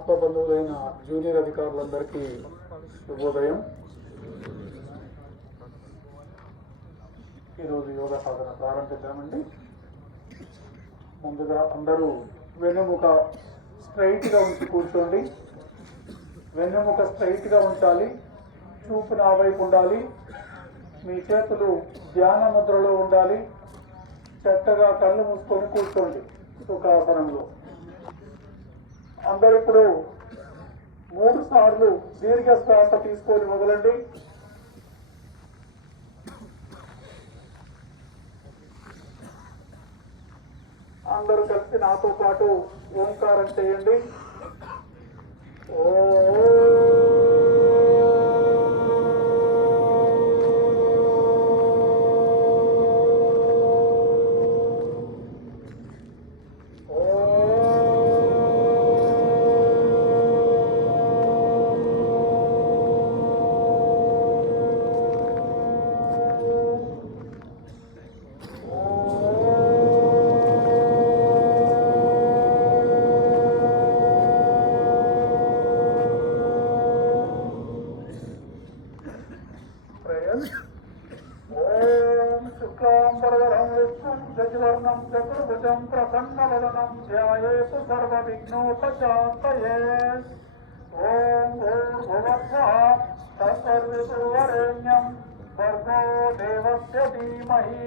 ఆత్మ బంధువులైన జూనియర్ అధికారులందరికీ శుభోదయం. ఈరోజు యోగా సాధన ప్రారంభిద్దామండి. ముందుగా అందరూ వెన్నుముక స్ట్రైట్గా ఉంచి కూర్చోండి. వెన్నుముక స్ట్రైట్గా ఉంచాలి. చూపు నా వైపు ఉండాలి. మీ చేతులు ధ్యాన ముద్రలో ఉండాలి. చక్కగా కళ్ళు మూసుకొని కూర్చోండి సుఖాసనంలో. అందరూ ఇప్పుడు 3 సార్లు దీర్ఘ శ్వాస తీసుకొని మొదలండి. అందరూ కలిసి నాతో పాటు ఓంకారం చేయండి. చతుర్భుజం ప్రసన్నవదనం ధ్యాయేతు సర్వవిఘ్నోపశాంతయే. ఓం భూర్భువస్వః తత్సవితుర్వరేణ్యం భర్గో దేవస్య ధీమహి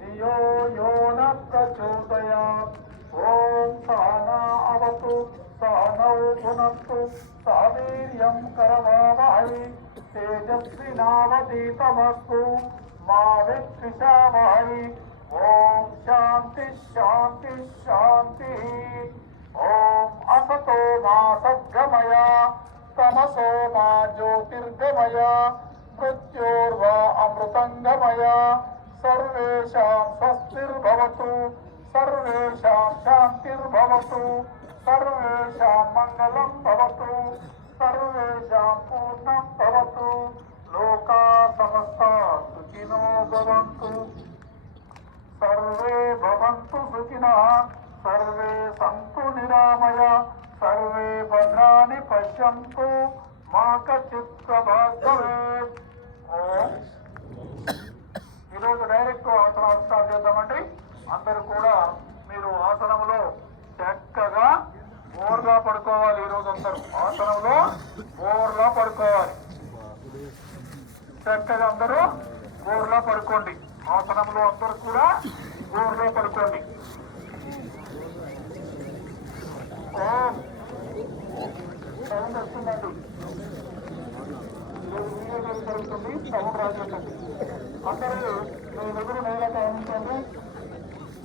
ధియో యో నః ప్రచోదయాత్. ఓం సహనా అవతు సహనౌ భునక్తు సహ వీర్యం కరవావహై తేజస్వినావధీతమస్తు మా విద్విషావహై. ఓం శాంతి శాంతి శాంతి. ఓం అసతో మా సద్గమయ తమసో మా జ్యోతిర్గమయ మృత్యోర్వా అమృతంగమయ. సర్వేషాం స్వస్తిర్భవతు సర్వేషాం శాంతిర్భవతు సర్వేషాం మంగళం భవతు సర్వేషాం పూర్ణం భవతు. లోకా సమస్తా సుఖినో భవంతు. సర్వే భవంతు సుఖినః సర్వే సంతు నిరామయ సర్వే భద్రాణి పశ్యంతు మా కచిత్ ప్రభాత్ భవేత్. ఈరోజు డైరెక్ట్ ఆసనాలు స్టార్ట్ చేద్దామండి. అందరూ కూడా మీరు ఆసనంలో చక్కగా బోర్లా పడుకోవాలి. ఈరోజు అందరూ ఆసనంలో బోర్లా పడుకోవాలి. చక్కగా అందరూ బోర్లా పడుకోండి. ఆసనంలో అందరూ కూడా బోర్లో పడుకోండి. సౌండ్ వస్తుందండి. వీడియో జరుగుతుంది. సౌండ్ రాజేటండి. అందరూ మీ దగ్గర నేల కావించండి.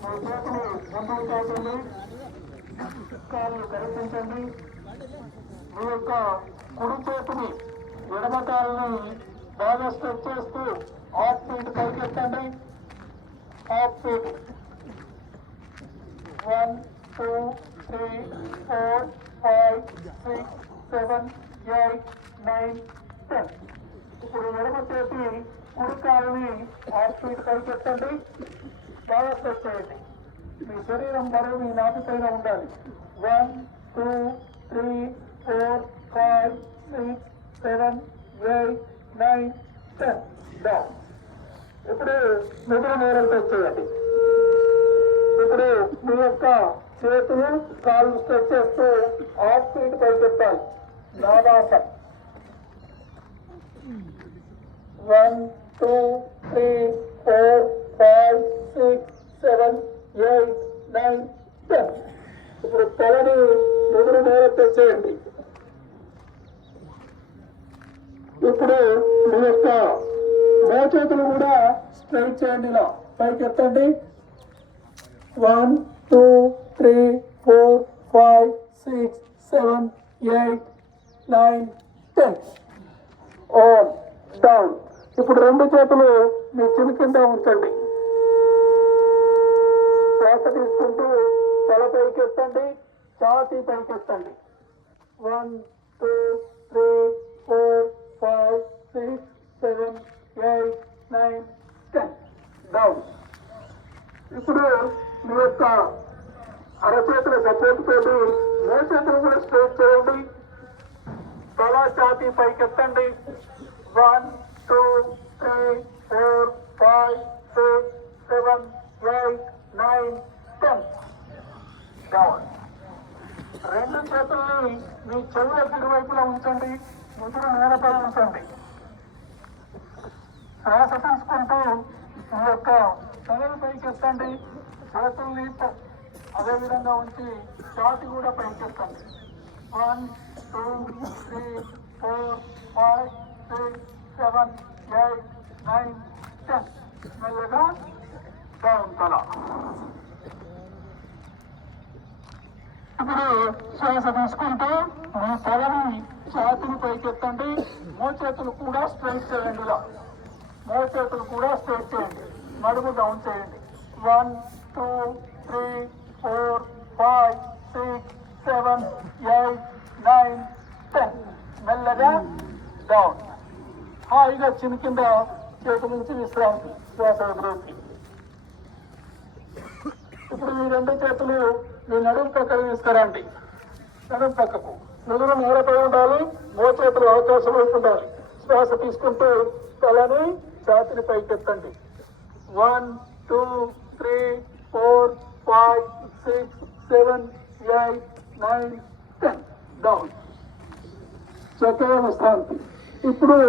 మీ చేతులు ముందుకు చేయండి. కాళ్ళు కనిపించండి. మీ యొక్క కుడి చేతిని ఎడమ కాళ్ళని బాగా స్ట్రెచ్ చేస్తూ హాఫ్ ఫీట్ పైకెత్తండి. Half feet 1 2 3 4 5 6 7 8 9 10. ఇప్పుడు ఎడమ చేతి కుడి కాలుని హాఫ్ ఫీట్ పైకెత్తండి. బాగా స్ట్రెచ్ చేయండి. మీ శరీరం బరువు మీ నాభి పైన ఉండాలి. 1 2 3 4 5 6 7 8 9 10. డౌన్. ఇప్పుడు మిగిలిన నేరలు టచ్ చేయండి. ఇప్పుడు మీ యొక్క చేతులు కాళ్ళు స్ట్రెచ్ చేస్తూ హాఫ్ ఫీట్ పైకి ఎత్తాలి. నాదాసన్. 1 2 3 4 5 6 7 8 9 10. ఇప్పుడు తలని మిగిలిన నేరలు టచ్ చేయండి. ఇప్పుడు మీ యొక్క మోచేతులు కూడా స్ట్రైట్ చేయండి. ఇలా పైకి ఎత్తండి. 1 2 3 4 5 6 7 8 9 10. On down. ఇప్పుడు 2 చేతులు మీ చిన్న కింద ఉంచండి. శ్వాస తీసుకుంటూ తల పైకి ఎత్తండి. ఛాతీ పైకి ఎత్తండి. 1 2 3 4 5 6 7 8 9 10. డౌన్. ఇప్పుడు మీ యొక్క అరచేతుల సపోర్ట్ తోటి చేతులు కూడా స్ట్రైట్ చేయండి. తల ఛాతీ పైకెత్తండి. 1 2 3 4 5 6 7 8 9 10 డౌన్. రెండు చేతుల్ని మీ చెవుల ఇరువైపులా ఉంచండి. ముదురు నేలపై ఉంచండి. శ్వాస తీసుకుంటూ మీ యొక్క తలని పైకెత్తండి. చేతుల్ని అదేవిధంగా ఉంచి ఛాతీ కూడా పైకెత్తండి. 1 2 3 4 5 6 7 8 9 10 మెల్లగా డౌన్ తల. ఇప్పుడు శ్వాస తీసుకుంటూ మీ తలని ఛాతీని పైకెత్తండి. మోచేతులు కూడా స్ట్రైట్ చేయండి. ఇలా మోచేతులు కూడా స్ట్రైట్ చేయండి. నడుము డౌన్ చేయండి. 1 2 3 4 5 6 7 8 9 10 మెల్లగా డౌన్. హాయిగా చిన్న కింద చేతి నుంచి విశ్రాంతి. శ్వాస వదిలేసి ఇప్పుడు మీ రెండు చేతులు మీ నడుము పక్కకు తీసుకురండి. నడుము పక్కకు నుదురు నేలపై ఉండాలి. మోచేతులు అవకాశం వైపు ఉండాలి. శ్వాస తీసుకుంటూ తలని ఛాతీని పైకెత్తండి. 1 2 3 4 5 6 7 8 9 10 డౌన్. చక్కగా విశ్రాంతి. ఇప్పుడు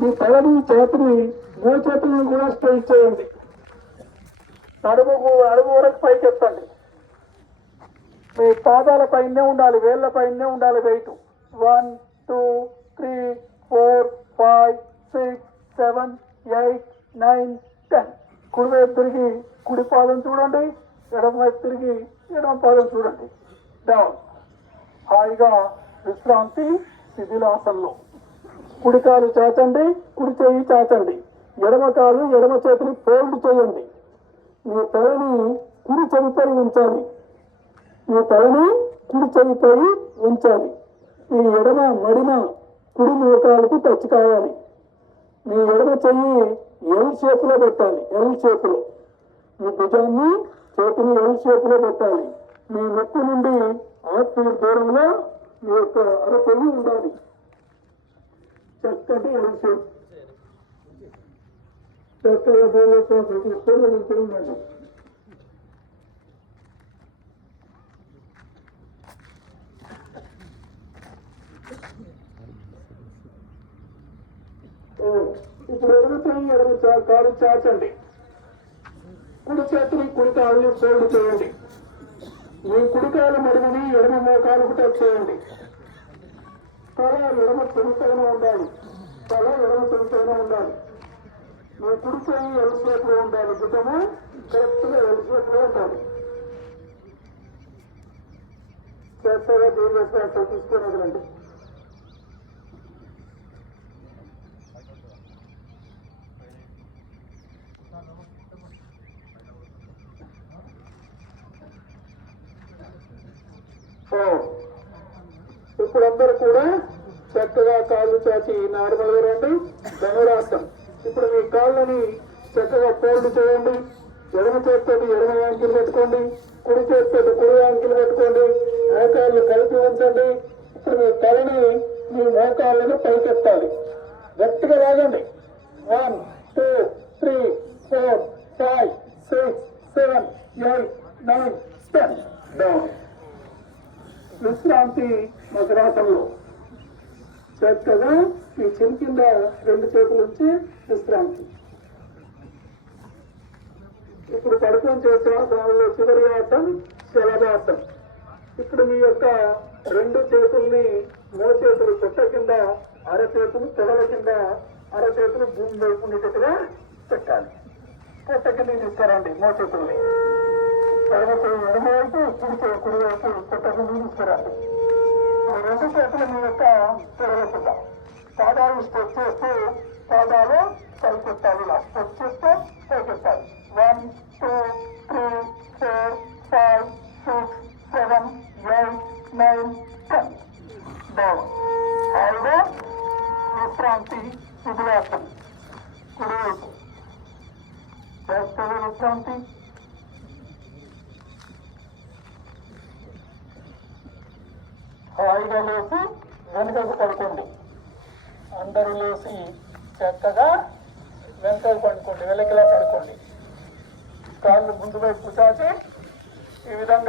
మీ తలని చేతిని మోచేతులను కూడా స్ట్రైట్ చేయండి. అడుగు వరకు పైకెత్తండి. మీ పాదాల పైనే ఉండాలి. వేళ్ల పైనే ఉండాలి వెయిట్. 1 2 3 4 5 6 7 8 9 10 కుడి వైపు తిరిగి కుడి పాదం చూడండి. ఎడమ వైపు తిరిగి ఎడమ పాదం చూడండి. డౌన్. హాయిగా విశ్రాంతి శిథిలాసనలో. కుడి కాలు చాచండి. కుడి చెయ్యి చాచండి. ఎడమ కాలు ఎడమ చేతిని ఫోల్డ్ చేయండి. మీ తలని కుడి చెవిపై ఉంచాలి. మీ తలని కుడి చెవిపై ఉంచాలి. మీ ఎడమ మడిమ కుడి మోకాలకు టచ్ కావాలి. మీ ఎడమ చెయ్యి ఎల్ షేపులో పెట్టాలి. ఎల్ షేపులో మీ భుజాన్ని చేతిని ఎల్ షేపులో పెట్టాలి. మీ ముక్కు నుండి 6 ఫీట్ దూరంలో మీ యొక్క అరచెయ్యి ఉండాలి. చక్కటి ఎల్ షేప్. చక్కగా తీసుకొని ఉండండి. ఇప్పుడు ఎడమ కాలు చాచండి. కుడి చేతిని కుడి కాళ్ళని ఫోల్డ్ చేయండి. మీ కుడి కాలు మడిమని ఎడమ మోకాలకు టచ్ చేయండి. తల ఎడమ చెవిపైన ఉండాలి. తల ఎడమ చెవిపైన ఉండాలి. మీ కుడి చేయి ఎల్ షేప్ లో ఉండాలి. భుజము కరెక్ట్ గా ఎల్ షేప్ లో ఉండాలి. చేస్తాగా దీర్ఘ తీసుకొని వదలండి. ఇప్పుడు అందరూ కూడా చక్కగా కాళ్ళు చాచి నార్మల్ గా రండి. ధనురాసనం. ఇప్పుడు మీ కాళ్ళని చక్కగా ఫోల్డ్ చేయండి. ఎడమ చేతితో ఎడమ యాంకిల్ పెట్టుకోండి. కుడి చేతితో కుడి యాంకిల్ పెట్టుకోండి. మోకాళ్ళు కలిపి ఉంచండి. ఇప్పుడు మీ తలని మీ మోకాళ్ళని పైకెత్తాలి. గట్టిగా లాగండి. 1 2 3 4 5 6 7 8 9 10 డౌన్. విశ్రాంతి మకరాసనంలో. చక్కగా ఈ చిన్న కింద రెండు చేతుల నుంచి విశ్రాంతి. ఇప్పుడు పడుకొని చేసే ఆసనంలో చివరి ఆసనం శలభాసనం. ఇప్పుడు మీ యొక్క రెండు చేతుల్ని మోచేతులు పొట్ట కింద, అరచేతులు తొడల కింద, అరచేతులు భూమి వైపు ఉండేటట్టుగా పెట్టాలి. పొట్ట కింద తీసుకురండి మోచేతుల్ని. ఎడమవైపు కుడివైపు పొట్ట కింద తీసుకురండి. రెండు చేతులు మీ యొక్క తొడల కింద. పాదాలు స్ట్రెచ్ చేస్తూ పాదాలు పైకెత్తాలి. ఇలా స్ట్రెచ్ చేస్తే పైకెత్తాలి. 1 2 3 4 5 6 7 8 9 10 డౌన్. హాయిగా విశ్రాంతి శిథిలాసనం. కుడివైపు చేస్తే విశ్రాంతి. హాయిగా లేచి వెనుకకు పడుకోండి. అందరూ లేచి చక్కగా వెనుకకు పడుకోండి, వెనకలా పడుకోండి. కాళ్ళు ముందు వైపు చాచి ఈ విధంగా